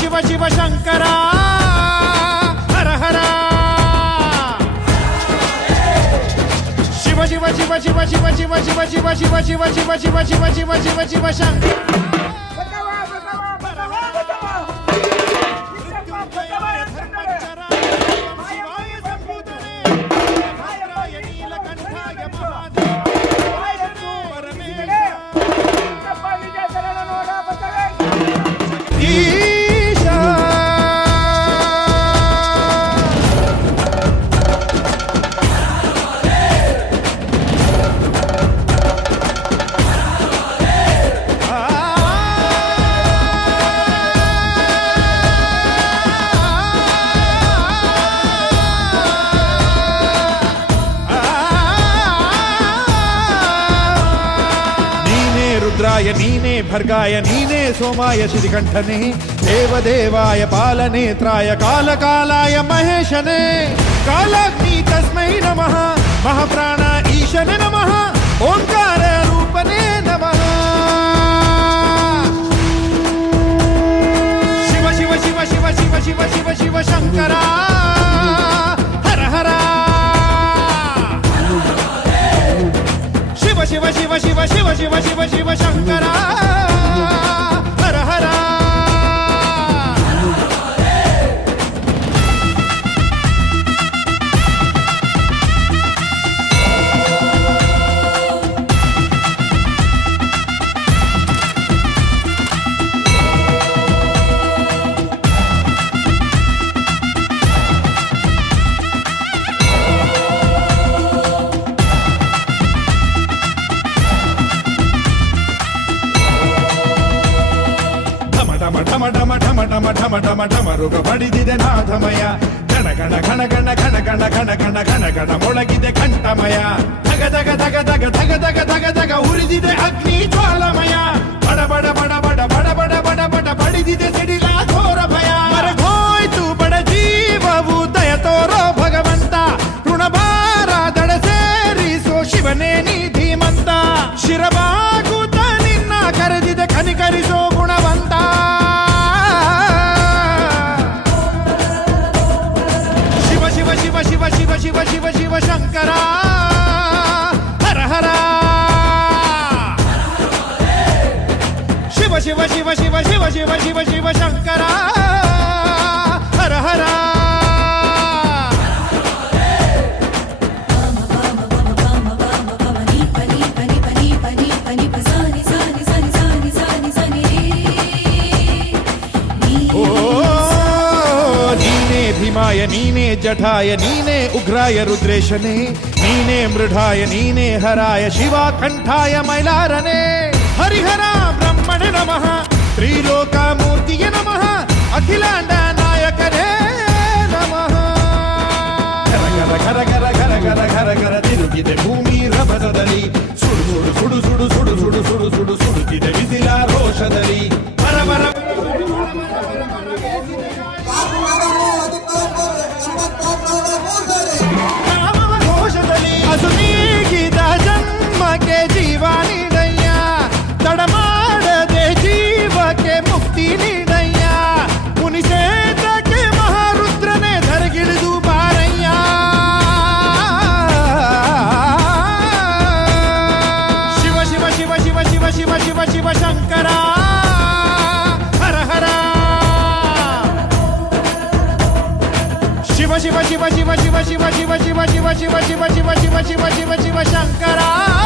శివ శివ శంకర హర హర శివ శివ శివ శివ శివ శివ శివ శివ శివ శివ శివ శివ శివ శివ శివ శివ శంకర బచావా రుద్రాయ నీనే భర్గాయ నీనే సోమాయ శ్రీకంఠనే దేవదేవాయ పాలనేత్రాయ కాలకాలాయ మహేశనే. కాలాగ్ని తస్మై నమ మహాప్రాణ ఈశన నమ ఓంకార రూపనే నమ. శివ శివ శివ శివ శివ శివ శివ శివ శంకరా. ಶಿವ ಶಿವ ಶಿವ ಶಿವ ಶಿವ ಶಿವ ಶಿವ ಶಂಕರ ಠಮ ಠಮ ಠಮ ಠಮ ಠಮ ಠಮ ಠಮರುಗ ಪಡಿದಿದೆ ನಾಥಮಯ ಗಣ ಗಣ ಗಣ ಗಣ ಗಣ ಗಣ ಗಣ ಗಣ ಗಣ ಗಣ ಮೊಳಗಿದೆ ಕಂಠಮಯ ಧಗ ಧಗ ಧಗ ಧಗ ಧಗ ಧಗ ಧಗ ಧಗ ಉರಿದಿದೆ ಅಗ್ನಿ ಜ್ವಾಲಮಯ శివ శివ శివ శివ శివ శివ శివ శంకర. హర హర. భీమాయ నీనే జఠాయ నీనే ఉగ్రాయ రుద్రేశనే నీనే మృఢాయ నీనే హరాయ శివాకంఠాయ మైలారనే. హరిహరా ಶಿವ ಕಂಠಾಯ ಮೈಲಾರನೇ ಹರಿಹರ ಬ್ರಹ್ಮಣ ನಮಃ ತ್ರಿಲೋಕ ಮೂರ್ತಿಗೆ ನಮಃ ಅಖಿಲಾಂಡ ನಾಯಕರೇ ನಮಃ ಘರ ಘರ ಘರ ಘರ ಘರ ಘರ ಘರ ತಿರುಗಿದೆ ಭೂಮಿ ರಭಸದಲ್ಲಿ ಸುಡು ಸುಡು ಸುಡು ಸುಡು ಸುಡು ಸುಡು ಸುಡು ಸುಡು ಸುಡುತ್ತಿದೆ ಬಿಸಿಲ ರೋಷದಲ್ಲಿ ಬರ ಬರ ನಾಮವ ಘೋಷದಲ್ಲಿ ಅದು ನೀಗಿದ ಜನ್ಮಕ್ಕೆ ಜೀವ శివ శివ శివ శివ శివ శివ శివ శివ శివ శివ శివ శివ శివ శివ శివ శంకరా